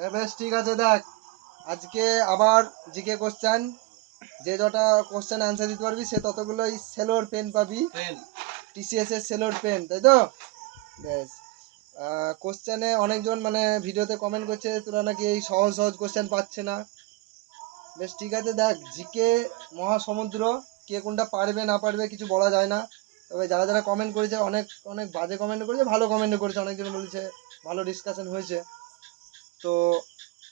বেশ ঠিক আছে দেখ। আজকে আবার জিকে কোশ্চেন যে যটা কোশ্চেন অ্যান্সার দিতে পারবি সে ততগুলো সেলোর পেন পাবি। পেন টিসিএস এর সেলোর পেন তাই তো? বেশ। কোশ্চেনে অনেকজন মানে ভিডিওতে কমেন্ট করছে তোরা নাকি এই সহজ সহজ কোশ্চেন পাচ্ছে না। বেশ ঠিক আছে দেখ জিকে মহাসমুদ্র কে কোনটা পারবে না পারবে কিছু বলা যায় না। তবে যারা যারা কমেন্ট করেছে অনেক অনেক বাজে কমেন্ট করেছে ভালো কমেন্ট করেছে অনেকজন বলেছে ভালো ডিসকাশন হয়েছে। তো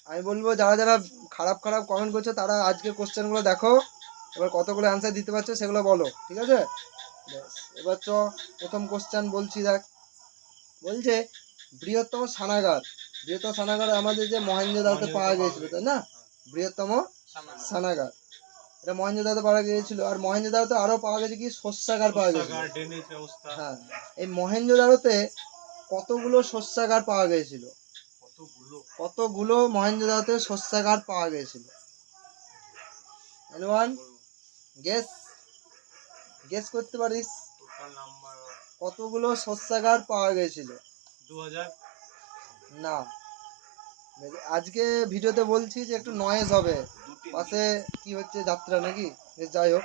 আমি বলব যারা যারা খারাপ খারাপ কমেন্ট করছে তারা আজকে কোশ্চেনগুলো দেখো। এবার কতগুলো অ্যান্সার দিতে পারছ সেগুলো বলো ঠিক আছে? এবার চ প্রথম কোশ্চেন বলছি দেখ। বলছে বৃহত্তম সানাগার। বৃহত্তম সানাগার আমাদের যে মহেন্দ্র মহেন্দ্রদাতে পাওয়া গিয়েছিল তাই না? বৃহত্তম সানাগার। এটা মহেন্দ্রদাতে পাওয়া গিয়েছিল আর মহেন্দ্রদাতে আরও পাওয়া গেছে কি? শস্যাগার পাওয়া ব্যবস্থা। হ্যাঁ এই মহেন্দ্রদারোতে কতগুলো শস্যাগার পাওয়া গিয়েছিল? কতগুলো কতগুলো মহেন্দ্রদাতে শস্যাগার পাওয়া গিয়েছিল? এনিওয়ান গেস গেস করতে পারিস? কতগুলো শস্যাগার পাওয়া গিয়েছিল? দু না। আজকে ভিডিওতে বলছি যে একটু নয়েজ হবে। পাশে কি হচ্ছে যাত্রা নাকি? বেশ যাই হোক।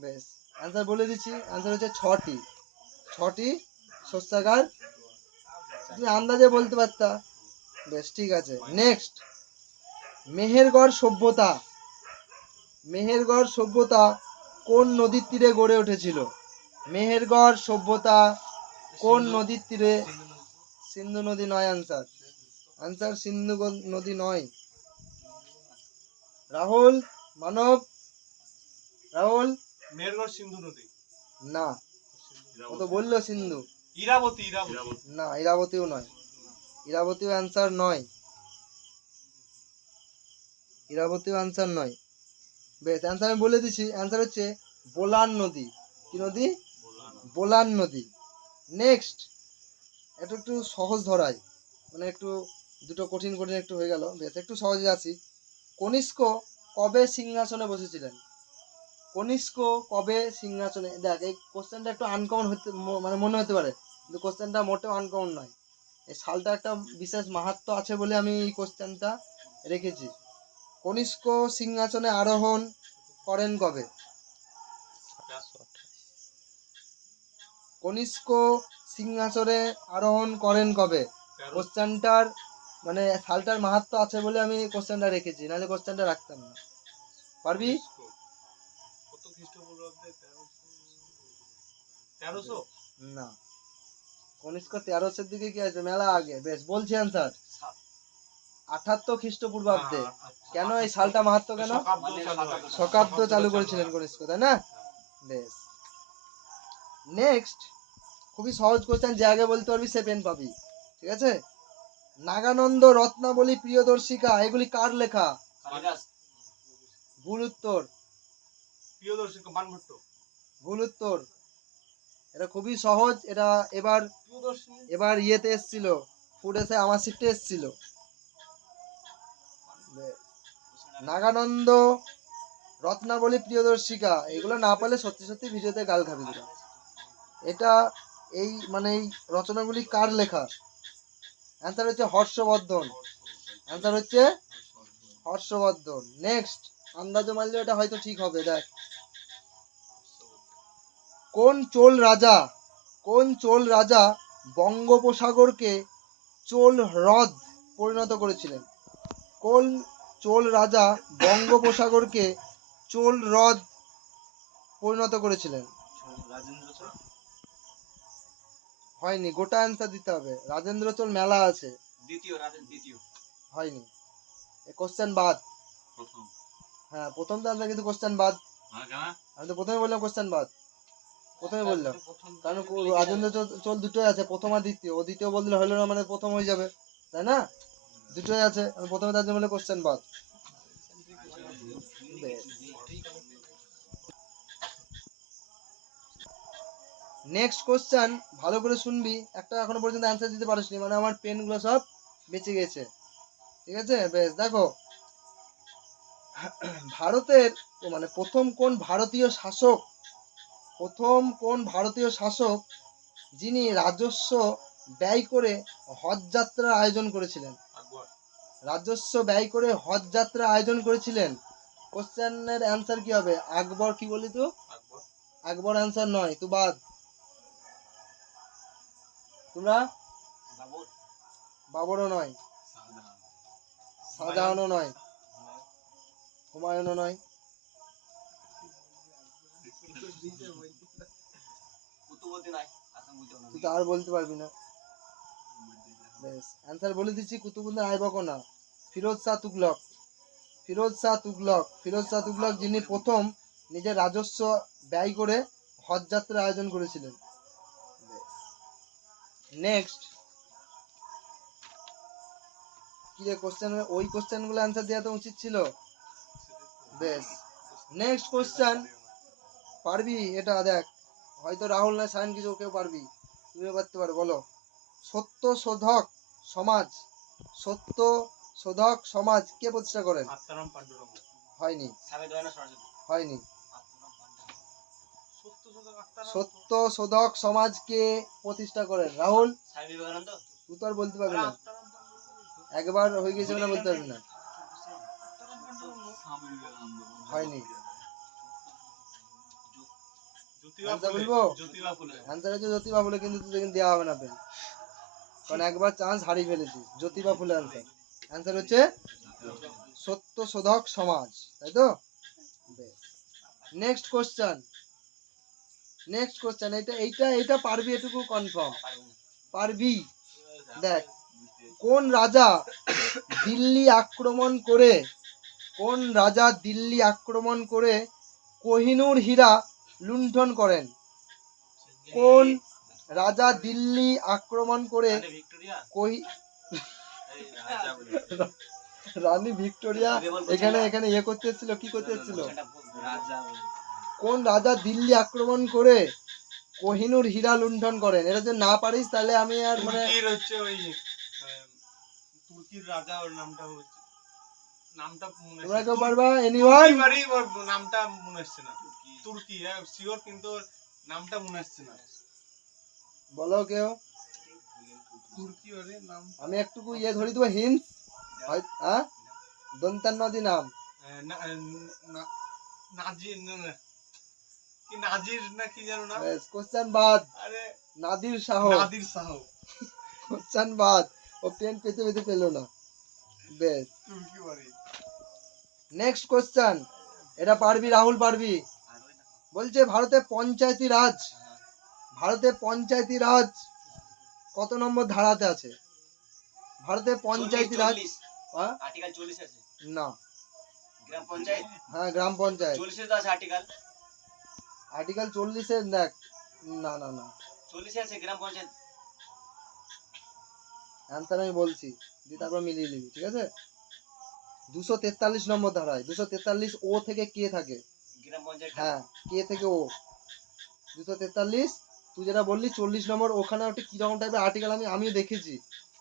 বেশ। অ্যান্সার বলে দিচ্ছি। অ্যান্সার হচ্ছে ছটি। ছটি শস্যাগার তুমি আন্দাজে বলতে পারতা। বেশ ঠিক আছে। নেক্সট মেহেরগড় সভ্যতা। মেহেরগড় সভ্যতা কোন নদীর তীরে গড়ে উঠেছিল? মেহেরগড় সভ্যতা কোন নদীর তীরে? সিন্ধু নদী নয় আনসার আনসার সিন্ধু নদী নয়। রাহুল মানব। রাহুল। মেহেরগড় সিন্ধু নদী। না। ও তো বলল সিন্ধু। ইরাবতী ইরাবতী। না ইরাবতীও নয়। ইরাবতীও অ্যান্সার নয়। ইরাবতীও অ্যান্সার নয়। বেশ অ্যান্সার আমি বলে দিচ্ছি। অ্যান্সার হচ্ছে বোলান নদী। কি নদী? বোলান নদী। নেক্সট এটা একটু সহজ ধরাই মানে একটু দুটো কঠিন কঠিন একটু হয়ে গেল। বেশ একটু সহজে আছি। কনিষ্ক কবে সিংহাসনে বসেছিলেন? কনিষ্ক কবে সিংহাসনে? দেখ এই কোশ্চেনটা একটু আনকমন হতে ম- মানে মনে হতে পারে। কিন্তু কোশ্চেনটা মোটেও আনকমন নয়। এই সালটা একটা বিশেষ মাহাত্ম আছে বলে আমি এই কোশ্চেনটা রেখেছি। কনিষ্ক সিংহাসনে আরোহণ করেন কবে? কনিষ্ক সিংহাসনে আরোহণ করেন কবে? কোশ্চেনটার মানে সালটার মাহাত্ম আছে বলে আমি কোশ্চেনটা রেখেছি নাহলে কোশ্চেনটা রাখতাম না। পারবি? না। কনিষ্ক তেরোশোর দিকে কি আছে? মেলা আগে। বেশ বলছি অ্যান্সার আঠাত্তর খ্রিস্টপূর্বাব্দে। কেন এই সালটা মাহাত্ম কেন? শকাব্দ চালু করেছিলেন কনিষ্ক তাই না? বেশ। নেক্সট খুবই সহজ কোশ্চেন যে আগে বলতে পারবি সে পেন পাবি। ঠিক আছে? নাগানন্দ রত্নাবলী প্রিয়দর্শিকা এগুলি কার লেখা? ভুল উত্তর। প্রিয়দর্শী বানভট্ট ভুল উত্তর। এটা খুবই সহজ, এটা এবার এবার ইয়েতে এসছিল ফুড এসে আমার শিফটে এসছিল। নাগানন্দ, রত্নাবলী, প্রিয়দর্শিকা, এগুলো না পারলে সত্যি সত্যি ভিডিওতে গাল খাবি এটা এই মানে এই রচনাগুলি কার লেখা? অ্যান্সার হচ্ছে হর্ষবর্ধন। অ্যান্সার হচ্ছে হর্ষবর্ধন। নেক্সট আন্দাজে মারলে এটা হয়তো ঠিক হবে, দেখ। কোন চোল রাজা কোন চোল রাজা বঙ্গোপসাগরকে চোল হ্রদ পরিণত করেছিলেন? কোন চোল রাজা বঙ্গোপসাগরকে চোল হ্রদ পরিণত করেছিলেন? হয়নি গোটা অ্যান্সার দিতে হবে। রাজেন্দ্র চোল মেলা আছে। দ্বিতীয় দ্বিতীয়। হয়নি। কোশ্চেন বাদ। হ্যাঁ প্রথম তো কিন্তু কোশ্চেন বাদ। হ্যাঁ আমি তো প্রথমে বললাম কোশ্চেন বাদ। প্রথমে বললাম। কারণ কো- রাজেন্দ্র চোল চোল দুটোই আছে প্রথম আর দ্বিতীয়। ও দ্বিতীয় বললে হলো না মানে প্রথম হয়ে যাবে তাই না? দুটোই আছে আমি প্রথমে তার জন্য কোশ্চেন বাদ। নেক্সট কোশ্চেন ভালো করে শুনবি। একটা এখনও পর্যন্ত অ্যান্সার দিতে পারিসনি মানে আমার পেনগুলো সব বেঁচে গেছে। ঠিক আছে? বেশ দেখো। ভারতের মানে প্রথম কোন ভারতীয় শাসক প্রথম কোন ভারতীয় শাসক যিনি রাজস্ব ব্যয় করে হজ যাত্রার আয়োজন করেছিলেন? রাজস্ব ব্যয় করে হজ যাত্রা আয়োজন করেছিলেন? কোশ্চেনের অ্যান্সার কি হবে? আকবর কি বলি তো আকবর অ্যান্সার নয়, তো বাদ। তোমরা? বাবর বাবরও নয়। শাহজাহানও নয়। হুমায়ুনও নয়। তুই তো আর বলতে পারবি না। অ্যান্সার বলে দিচ্ছি, কুতুবুদ্দিন ফিরোজ শাহ তুগলক। ফিরোজ শাহ তুগলক। ফিরোজ শাহ তুগলক যিনি প্রথম নিজের রাজস্ব ব্যয় করে আয়োজন করেছিলেন। নেক্সট কি রে কোশ্চেন ওই কোশ্চেনগুলো অ্যান্সার দেওয়া তো উচিত ছিল? বেশ নেক্সট কোশ্চেন পারবি? এটা দেখ। হয়তো রাহুল না সায়ন কিছু কেউ পারবি। তুমিও পারতে পারো বলো। সত্য শোধক সমাজ। সত্য শোধক সমাজ কে প্রতিষ্ঠা করেন? হয়নি। হয়নি। সত্য শোধক সমাজ কে প্রতিষ্ঠা করেন? রাহুল? তুই তো আর বলতে পারবি না। একবার হয়ে গেছে না বলতে পারবি না। হয়নি। জ্যোতিবা Answer ফুলে বলব? জ্যোতিবা ফুলে। অ্যান্সার হচ্ছে জ্যোতিবা ফুলে কিন্তু কিন্তু দেওয়া হবে না পেন কারণ একবার চান্স হারিয়ে ফেলেছিস জ্যোতিবা ফুলে অ্যান্সার অ্যান্সার হচ্ছে সত্য শোধক সমাজ তাই তো? নেক্সট কোশ্চেন নেক্সট কোশ্চেন এটা এইটা এইটা পারবি এটুকু কনফার্ম পারবি। দেখ কোন রাজা দিল্লি আক্রমণ করে কোন রাজা দিল্লি আক্রমণ করে কোহিনূর হীরা লুণ্ঠন করেন। কোন রাজা দিল্লি আক্রমণ করে রানী ভিক্টোরিয়া? রানী এখানে এখানে ইয়ে করতে এসেছিল কি করতে এসেছিল কোন রাজা দিল্লি আক্রমণ করে কোহিনুর হীরা লুণ্ঠন করেন? এটা যদি না পারিস তাহলে আমি আর মানে হচ্ছে ওই তুর্কির রাজা ওর নামটা হচ্ছে নামটা তোমরা কেউ পারবা? এনিওয়ান নামটা মনে আসছে না। তুর্কি হ্যাঁ শিওর কিন্তু নামটা মনে আসছে না। বলো কেউ। তুর্কি ওরে নাম আমি একটুকু ইয়ে ধরি দেবো হিন্স হ্যাঁ দন্তান নদী নাম। নাজির। কি নাজির না কি জানো না কোশ্চেন বাদ। আরে Nadir Shah. Nadir Shah. Question বাদ। ও পেন পেতে পেতে পেল না। বেশ। তুর্কি বাড়ি। নেক্সট কোশ্চেন এটা পারবি রাহুল পারবি। বলছে ভারতে পঞ্চায়েতি রাজ ভারতে পঞ্চায়েতি রাজ কত নম্বর ধারাতে আছে? ভারতে পঞ্চায়েতি রাজ না। গ্রাম পঞ্চায়েত? হ্যাঁ গ্রাম পঞ্চায়েত। আর্টিকেল চল্লিশে দেখ। না না না। চল্লিশে আছে গ্রাম পঞ্চায়েত। অ্যান্সার আমি বলছি দিয়ে তারপর মিলিয়ে নিবি ঠিক আছে? দুশো তেতাল্লিশ নম্বর ধারায় দুশো তেতাল্লিশ ও থেকে কে থাকে? হ্যাঁ কে থেকে ও? দুশো তেতাল্লিশ? তুই যেটা বললি চল্লিশ নম্বর ওখানে একটা কীরকম টাইপের আর্টিকেল আমি আমিও দেখেছি।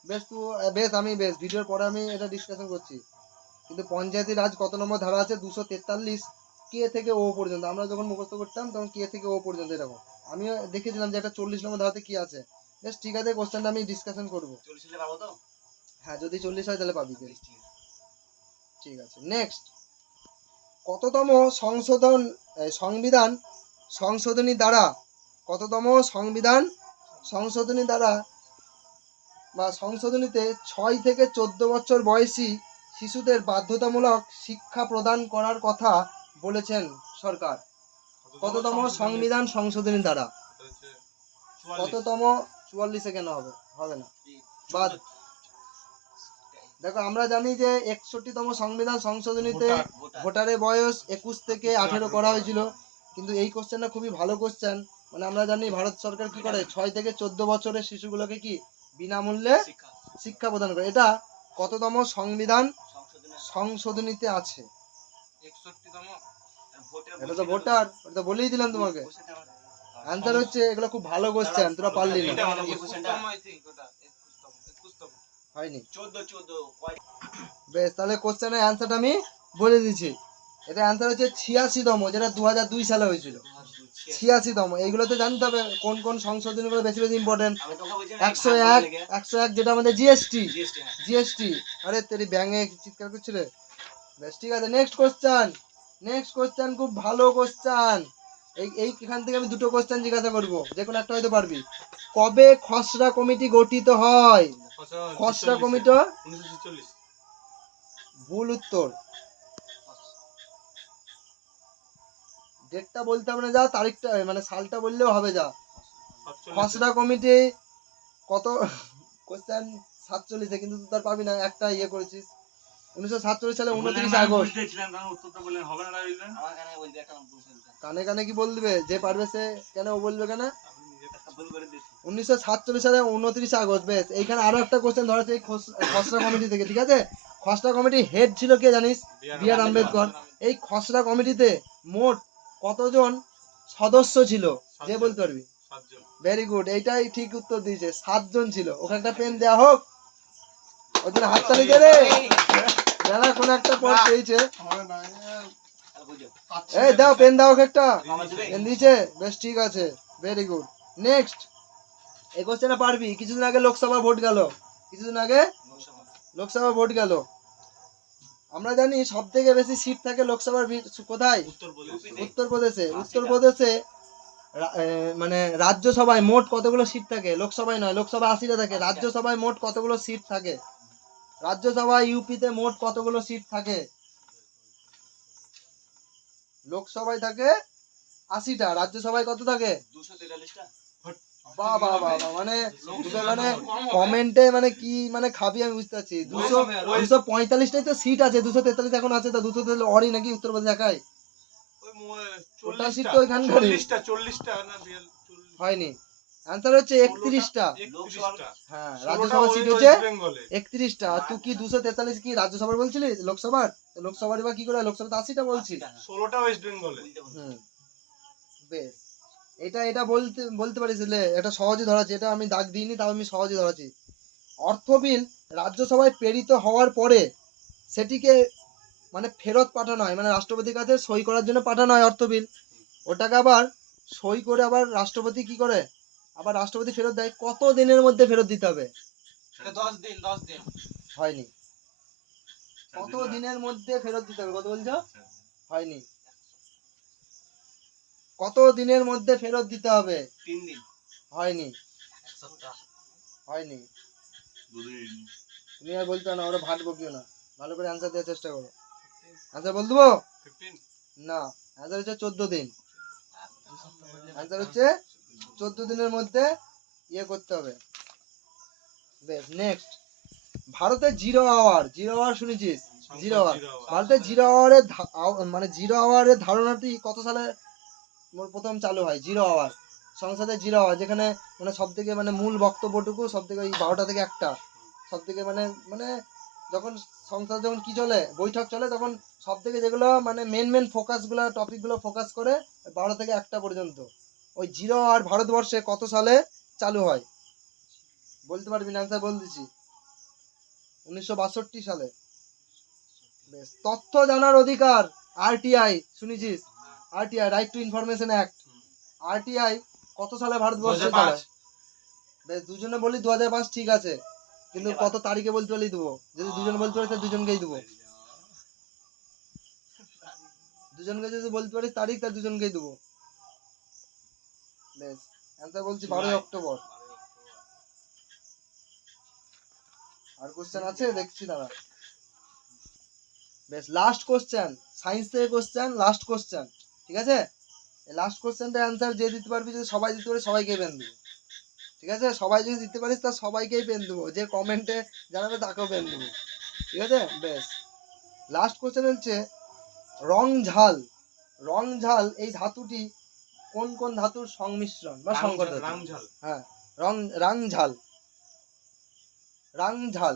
বেশ তুই বেশ আমি বেশ ভিডিওর পরে আমি এটা ডিসকাশন করছি। কিন্তু পঞ্চায়েতি রাজ কত নম্বর ধারা আছে? দুশো তেতাল্লিশ। কে থেকে ও পর্যন্ত? আমরা যখন মুখস্থ করতাম তখন কে থেকে ও পর্যন্ত এরকম। আমিও দেখেছিলাম যে একটা চল্লিশ নম্বর ধারাতে কি আছে। বেশ ঠিক আছে কোশ্চেনটা আমি ডিসকাশন করব। তো? হ্যাঁ যদি চল্লিশ হয় তাহলে পাবি। ঠিক আছে। নেক্সট কততম সংশোধন সংবিধান সংশোধনী দ্বারা কততম সংবিধান সংশোধনী দ্বারা বা সংশোধনীতে ছয় থেকে চোদ্দ বছর বয়সী শিশুদের বাধ্যতামূলক শিক্ষা প্রদান করার কথা বলেছেন সরকার। কততম সংবিধান সংশোধনী দ্বারা। কততম? চুয়াল্লিশে কেন হবে? হবে না। বাদ। দেখো আমরা জানি যে একষট্টিতম সংবিধান সংশোধনীতে ভোটার। ভোটার। ভোটারের বয়স একুশ থেকে আঠেরো করা হয়েছিল কিন্তু এই কোশ্চেনটা খুবই ভালো কোশ্চেন মানে আমরা জানি ভারত সরকার কি করে ছয় থেকে চোদ্দ বছরের শিশুগুলোকে কি বিনামূল্যে শিক্ষা প্রদান করে এটা কততম সংবিধান সংশোধনীতে আছে 61তম এটা তো ভোটার এটা তো বলেই দিলাম তোমাকে অ্যান্সার হচ্ছে এগুলো খুব ভালো কোশ্চেন তোরা পারলি না মানে এই কোশ্চেনটা? 21তম I think ওটা 21তম 21তম হয়নি। চোদ্দ চোদ্দ বেশ তাহলে কোশ্চেনের অ্যান্সারটা আমি বলে দিচ্ছি। এটা অ্যান্সার হচ্ছে ছিয়াশিতম যেটা দু হাজার দুই সালে হয়েছিল। ছিয়াশিতম এইগুলোতে জানতে হবে কোন কোন সংশোধনীগুলো বেশি বেশি ইম্পর্টেন্ট একশো এক একশো এক যেটা আমাদের জিএসটি GST, হ্যাঁ। জিএসটি আরে তেরি ব্যাঙে চিৎকার করছিলে। বেশ ঠিক আছে নেক্সট কোশ্চেন নেক্সট কোশ্চেন খুব ভালো কোশ্চেন এই এই এখান থেকে আমি দুটো কোশ্চেন জিজ্ঞাসা করব। যে কোনো একটা হয়তো পারবি। কবে খসড়া কমিটি গঠিত হয়? খসড়া কমিটি ভুল উত্তর। ডেটটা বলতে হবে না যা তারিখটা মানে সালটা বললেও হবে যা। খসড়া কমিটি কত? কোশ্চেন সাতচল্লিশে কিন্তু তুই তার পাবি না। একটা ইয়ে করেছিস। উনিশশো সাতচল্লিশ সালে উনত্রিশ আগস্ট। কানে। কানে কানে কি বল দিবে যে পারবে সে কেন ও বলবে কেন। উনিশশো সাতচল্লিশ সালে উনত্রিশ আগস্ট বেশ। এইখানে আরও একটা কোশ্চেন ধরা এই খসড়া কমিটি থেকে ঠিক আছে? খসড়া কমিটি হেড ছিল কে জানিস? B R Ambedkar. এই খসড়া কমিটিতে মোট কতজন সদস্য ছিল? যে বলতে পারবি? ভেরি গুড এইটাই ঠিক উত্তর দিয়েছে। সাতজন ছিল। ওখানে একটা পেন দেওয়া হোক। ওই জন্য হাততালি দে রে। যারা কোন একটা পদ পেয়েছে। এই দাও পেন দাও একটা। পেন দিয়েছে? বেশ ঠিক আছে। ভেরি গুড নেক্সট এই কোশ্চেনটা পারবি। কিছুদিন আগে লোকসভা ভোট গেল। কিছুদিন আগে লোকসভা। ভোট গেল। আমরা জানি সব থেকে বেশি সিট থাকে লোকসভার কোথায়? উত্তরপ্রদেশ। উত্তরপ্রদেশে। রা- মানে রাজ্যসভায় মোট কতগুলো সিট থাকে? লোকসভায় নয় লোকসভা আশিটা থাকে। রাজ্যসভায় মোট কতগুলো সিট থাকে? রাজ্যসভায় ইউপিতে মোট কতগুলো সিট থাকে? লোকসভায় থাকে আশিটা রাজ্যসভায় কত থাকে? বাহ বাহ বাহ বাহ, মানে মানে কমেন্টে মানে কি মানে খাবি আমি বুঝতে পারছি। দুশো দুশো পঁয়তাল্লিশটাই তো সিট আছে দুশো তেতাল্লিশ এখন আছে তা দুশো তেতাল্লিশ অরি নাকি উত্তরপ্রদেশ একাই ওই মো- ওটা শীত তো হয়নি। অ্যান্সার হচ্ছে একত্রিশটা। হ্যাঁ রাজ্যসভা সিট হচ্ছে একত্রিশটা। আর তুই কি দুশো তেতাল্লিশ কি রাজ্যসভার বলছিলি? লোকসভার? লোকসভার বা কি করে? হয়? লোকসভা তো আশিটা বলছি হ্যাঁ। ষোলোটা ওয়েস্ট বেঙ্গলে। হুম। বেশ। এটা এটা বলতে বলতে পারিস এটা সহজে ধরাচ্ছি। এটা আমি দাগ দিইনি তাও আমি সহজে ধরাচ্ছি। অর্থ বিল রাজ্যসভায় প্রেরিত হওয়ার পরে সেটিকে মানে ফেরত পাঠানো হয়। মানে রাষ্ট্রপতির কাছে সই করার জন্য পাঠানো হয় অর্থ বিল ওটাকে আবার সই করে আবার রাষ্ট্রপতি কি করে? আবার রাষ্ট্রপতি ফেরত দেয় কত দিনের মধ্যে ফেরত দিতে হবে? দশ দিন দশ দিন। হয়নি। কত দিনের মধ্যে ফেরত দিতে হবে কত বলছো? হয়নি। কত দিনের মধ্যে ফেরত দিতে হবে? তিন দিন। হয়নি। হয়নি। তুমি আর বলতে না ওরা ভাট বকিও না। ভালো করে অ্যান্সার দেওয়ার চেষ্টা করো। অ্যান্সার বল দেবো? না অ্যান্সার হচ্ছে চোদ্দ দিন। অ্যান্সার হচ্ছে চোদ্দ দিনের মধ্যে ইয়ে করতে হবে। বেশ নেক্সট ভারতের জিরো আওয়ার জিরো আওয়ার শুনেছিস? জিরো আওয়ার ভারতের জিরো আওয়ারের মানে জিরো আওয়ারের ধারণাটি কত সালে প্রথম চালু হয়? জিরো আওয়ার সংসদের জিরো আওয়ার যেখানে মানে সব থেকে মানে মূল বক্তব্যটুকু সব থেকে ওই বারোটা থেকে একটা। সব থেকে মানে মানে যখন সংসদ যখন কি চলে বৈঠক চলে তখন সব থেকে যেগুলো মানে মেন মেন ফোকাসগুলো টপিকগুলো ফোকাস করে বারোটা থেকে একটা পর্যন্ত। ওই জিরো আর ভারতবর্ষে কত সালে চালু হয়? বলতে পারবি না আনসার বল দিছি উনিশশো বাষট্টি সালে। বেশ তথ্য জানার অধিকার আরটিআই শুনেছিস? RTI right to information act RTI কত সালে ভারতবর্ষে 2005 চালায় বেশ দুজনে বলি দু হাজার পাঁচ ঠিক আছে কিন্তু কত তারিখে বলতে পারলেই দেবো? যদি দুজন বলতে পারিস দুজনকেই দেবো। দুজনকে যদি বলতে পারিস তারিখ তাহলে দুজনকেই দেবো। বেশ। অ্যান্সার বলছি বারোই অক্টোবর। আর কোশ্চেন আছে? দেখছি দাঁড়া বেশ লাস্ট কোশ্চেন সায়েন্স থেকে কোশ্চেন লাস্ট কোশ্চেন ঠিক আছে? লাস্ট কোশ্চেনটা অ্যান্সার যে দিতে পারবি যদি সবাই দিতে পারে সবাইকে পেন দেবো। ঠিক আছে? সবাই যদি দিতে পারিস তার সবাইকেই পেন দেবো। যে কমেন্টে জানাবে তাকেও পেন দেবো। ঠিক আছে? বেশ। লাস্ট কোশ্চেন হচ্ছে রং ঝাল রং ঝাল এই ধাতুটি কোন কোন ধাতুর সংমিশ্রণ বা সংকর ধাতু? হ্যাঁ রং রাং ঝাল রাং ঝাল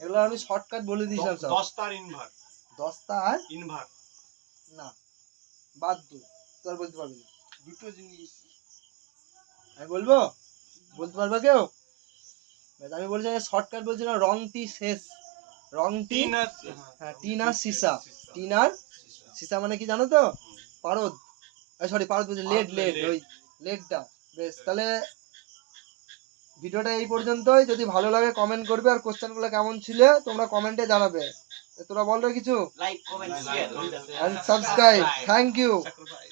এগুলো আমি শর্টকাট বলে দিয়েছিলাম সব। দশ তার ইনভার দশটা আর? ইনভার না বাদ দু। তোর বলতে পারবি না। দুটো জিনিস। আমি বলব? বলতে পারবে কেউ? আমি বলছি শর্টকাট বলছি না রংটি শেষ। রংটি? আর হ্যাঁ টিন আর সিসা টিন আর সিসা মানে কি জানো তো? পারদ। সরি পারত বলছি লেট লেট ওই লেটটা বেশ তাহলে ভিডিওটা এই পর্যন্তই। যদি ভালো লাগে কমেন্ট করবে। আর কোশ্চেনগুলো কেমন ছিল তোমরা কমেন্টে জানাবে। তোরা বল রে কিছু। Like comment share and subscribe thank ভাই